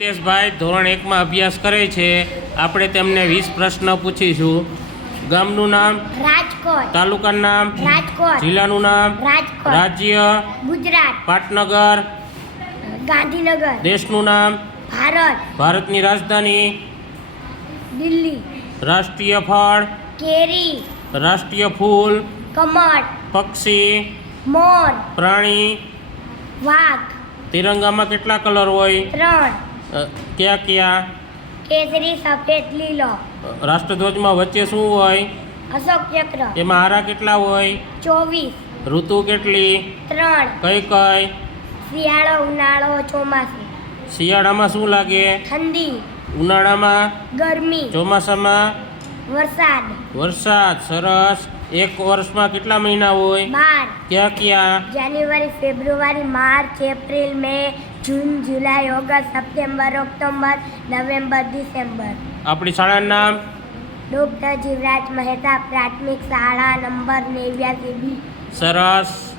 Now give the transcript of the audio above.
હિતેશભાઈ ધોરણ એકમાં અભ્યાસ કરે છે. આપણે તેમને વીસ પ્રશ્ન પૂછીશું. ગામનું નામ? રાજકોટ. તાલુકાનું નામ? રાજકોટ. જિલ્લાનું નામ? રાજકોટ. રાજ્ય? ગુજરાત. પાટનગર? ગાંધીનગર. દેશનું નામ? ભારત. ભારતની રાજધાની? દિલ્હી. રાષ્ટ્રીય ફળ? કેરી. રાષ્ટ્રીય ફૂલ? કમળ. પક્ષી? મોર. પ્રાણી? વાઘ. તિરંગામાં કેટલા કલર હોય? ત્રણ. કયા કયા? કેસરી સફેદ લીલો. રાષ્ટ્રધ્વજમાં વચ્ચે શું હોય? અશોક ચક્ર. એમાં હારા કેટલા હોય? ચોવીસ. ઋતુ કેટલી? ત્રણ. કઈ કઈ? શિયાળો ઉનાળો ચોમાસું. શિયાળામાં શું લાગે? ઠંડી. ઉનાળામાં? ગરમી. ચોમાસામાં? વરસાદ. વરસાદ સરસ. એક વર્ષમાં કેટલા મહિના હોય? બાર. ક્યાં ક્યાં? જાન્યુઆરી ફેબ્રુઆરી માર્ચ એપ્રિલ મે જૂન જુલાઈ ઓગસ્ટ સપ્ટેમ્બર ઓક્ટોબર નવેમ્બર ડિસેમ્બર. આપણી શાળાનું નામ? ડોક્ટર જીવરાજ મહેતા પ્રાથમિક શાળા નંબર નેવ્યાસી બી. સરસ.